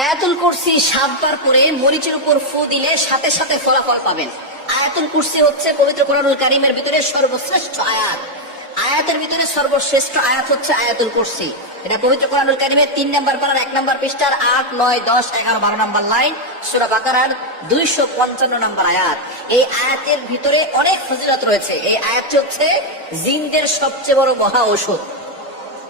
আয়াতুল কুরসি 7 বার পরে মরিচের উপর ফু দিলে সাথে সাথে ফলাফল পাবেন। আয়াতুল কুরসি হচ্ছে পবিত্র কোরআনুল কারীমের ভিতরে সর্বশ্রেষ্ঠ আয়াত। আয়াতের ভিতরে সর্বশ্রেষ্ঠ আয়াত হচ্ছে আয়াতুল কুরসি। এটা পবিত্র কোরআনুল কারীমের 3 নম্বর পারার 1 নম্বর পৃষ্ঠার 8, 9, 10, 11, 12 নম্বর লাইন, সূরা বাকারার 255 নম্বর আয়াত। এই আয়াতের ভিতরে অনেক ফজিলত রয়েছে। এই আয়াতটি হচ্ছে জিনদের সবচেয়ে বড় মহা ঔষধ।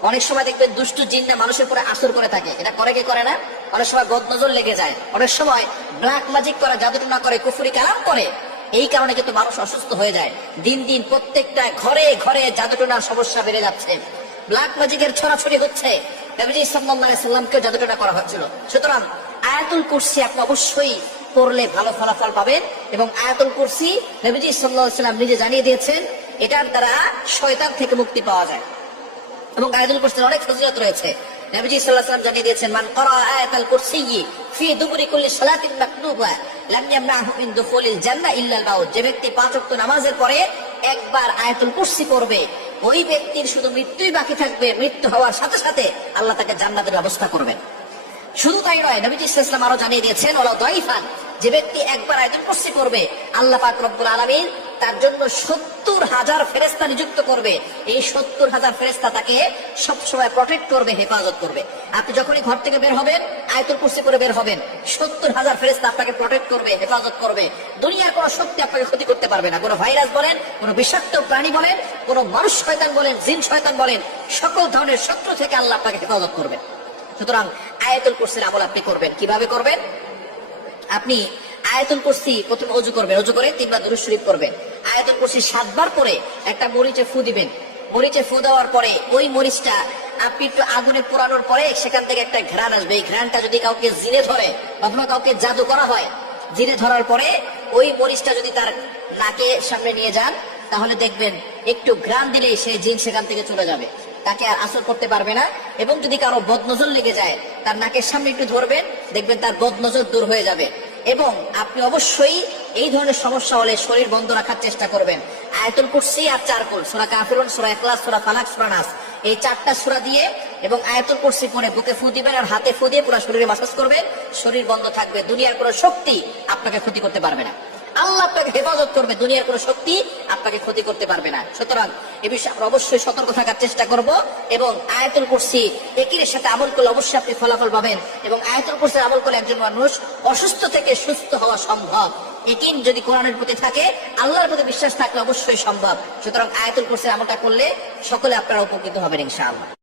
অনেক সময় দেখবেন দুষ্ট জিনটা মানুষের উপরে আসর করে থাকে। এটা করে কি করে না? অনেক সময় বদনজর লেগে যায়, অনেক সময় ব্ল্যাক ম্যাজিক করে, জাদুটনা করে, কুফরি কালাম করে। এই কারণে কিন্তু মানুষ অসুস্থ হয়ে যায়। দিন দিন প্রত্যেকটা ঘরে ঘরে জাদুটনার সমস্যা বেড়ে যাচ্ছে, ব্ল্যাক ম্যাজিকের ছড়াছড়ি হচ্ছে। নবীজি সাল্লাল্লাহু আলাইহি সাল্লামকে জাদুটনা করা হচ্ছিল। সুতরাং আয়াতুল কুরসি আপনি অবশ্যই পড়লে ভালো ফলাফল পাবেন। এবং আয়াতুল কুরসি নবীজি সাল্লাল্লাহু আলাইহি সাল্লাম নিজে জানিয়ে দিয়েছেন, এটার দ্বারা শয়তান থেকে মুক্তি পাওয়া যায়। এবং আয়াতুল কুরসির অনেক ফজিলত রয়েছে। নবীজি সাল্লাল্লাহু আলাইহি ওয়াসাল্লাম জানিয়ে দিয়েছেন, মান ক্বারা আয়াতুল কুরসি ফি দুবুরি কুল্লি সালাতিন মাকতুবা লাম ইয়ামনাহু মিন দুখুলিল জান্নাহ ইল্লা আল মাউত। যে ব্যক্তি 5 ওয়াক্ত নামাজের পরে একবার আয়াতুল কুরসি পড়বে, ওই ব্যক্তির শুধু মৃত্যুই বাকি থাকবে। মৃত্যু হওয়ার সাথে সাথে আল্লাহ তাকে জান্নাতের ব্যবস্থা করবেন। শুধু তাই নয়, নবীজি সাল্লাল্লাহু আলাইহি ওয়াসাল্লাম আরো জানিয়ে দিয়েছেন, ওয়ালা দাইফান, যে ব্যক্তি একবার আয়াতুল কুরসি পড়বে, আল্লাহ পাক রব্বুল আলামিন তার জন্য 70,000 ফেরেশতা নিযুক্ত করবে। এই 70,000 ফেরেশতা তাকে সবসময় প্রটেক্ট করবে, হেফাজত করবে। আপনি যখনই ঘর থেকে বের হবেন, আয়াতুল কুরসি করে বের হবেন, 70,000 ফেরেশতা আপনাকে প্রটেক্ট করবে, হেফাজত করবে। দুনিয়ার কোনো শক্তি আপনাকে ক্ষতি করতে পারবে না। কোনো ভাইরাস বলেন, কোনো বিষাক্ত প্রাণী বলেন, কোনো মানুষ শয়তান বলেন, জিন শয়তান বলেন, সকল ধরনের শত্রু থেকে আল্লাহ আপনাকে হেফাজত করবে। সুতরাং আয়াতুল কুরসির আমল আপনি করবেন। কিভাবে করবেন? আপনি আয়াতুল কুরসি প্রথমে ওযু করবেন, ওযু করে 3 বার দুরূদ শরীফ করবেন। আয়াতুল কুরসি 7 বার পরে একটা মরিচে ফু দিবেন। মরিচে ফু দেওয়ার পরে ওই মরিচটা আপনি একটু আগুনে পোড়ানোর পরে সেখান থেকে একটা ঘ্রাণ আসবে। এই ঘ্রাণটা যদি কাউকে জিনে ধরে অথবা কাউকে জাদু করা হয়, জিনে ধরার পরে ওই মরিচটা যদি তার নাকের সামনে নিয়ে যান, তাহলে দেখবেন একটু ঘ্রাণ দিলেই সেই জিন সেখান থেকে চলে যাবে, তাকে আর আসর করতে পারবে না। এবং যদি কারো বদনজর লেগে যায়, তার নাকের সামনে একটু ধরবেন, দেখবেন তার বদনজর দূর হয়ে যাবে। এবং আপনি অবশ্যই এই ধরনের সমস্যা হলে শরীর বন্ধ রাখার চেষ্টা করবেন। আয়াতুল কুরসি আর 4 কুল, সূরা কাফিরুন, সূরা ইখলাস, সূরা ফালাক, সূরা নাস, এই 4টা সূরা দিয়ে এবং আয়াতুল কুরসি পড়ে বুকে ফু দিবেন আর হাতে ফু দিয়ে পুরো শরীরে মাসাজ করবেন। শরীর বন্ধ থাকবে, দুনিয়ার কোনো শক্তি আপনাকে ক্ষতি করতে পারবে না। আল্লাহ আপনাকে হেফাজত করবে, দুনিয়ার কোনো শক্তি আপনাকে ক্ষতি করতে পারবে না। সুতরাং এ বিষয়ে আমরা অবশ্যই সতর্ক থাকার চেষ্টা করব। এবং আয়াতুল কুরসি একিনের সাথে আমল করলে অবশ্যই আপনি ফলাফল পাবেন। এবং আয়াতুল কুরসির আমল করলে একজন মানুষ অসুস্থ থেকে সুস্থ হওয়া সম্ভব। একিন যদি কোরআনের প্রতি থাকে, আল্লাহর প্রতি বিশ্বাস থাকলে অবশ্যই সম্ভব। সুতরাং আয়াতুল কুরসির আমলটা করলে সকলে আপনারা উপকৃত হবেন ইনশাআল্লাহ।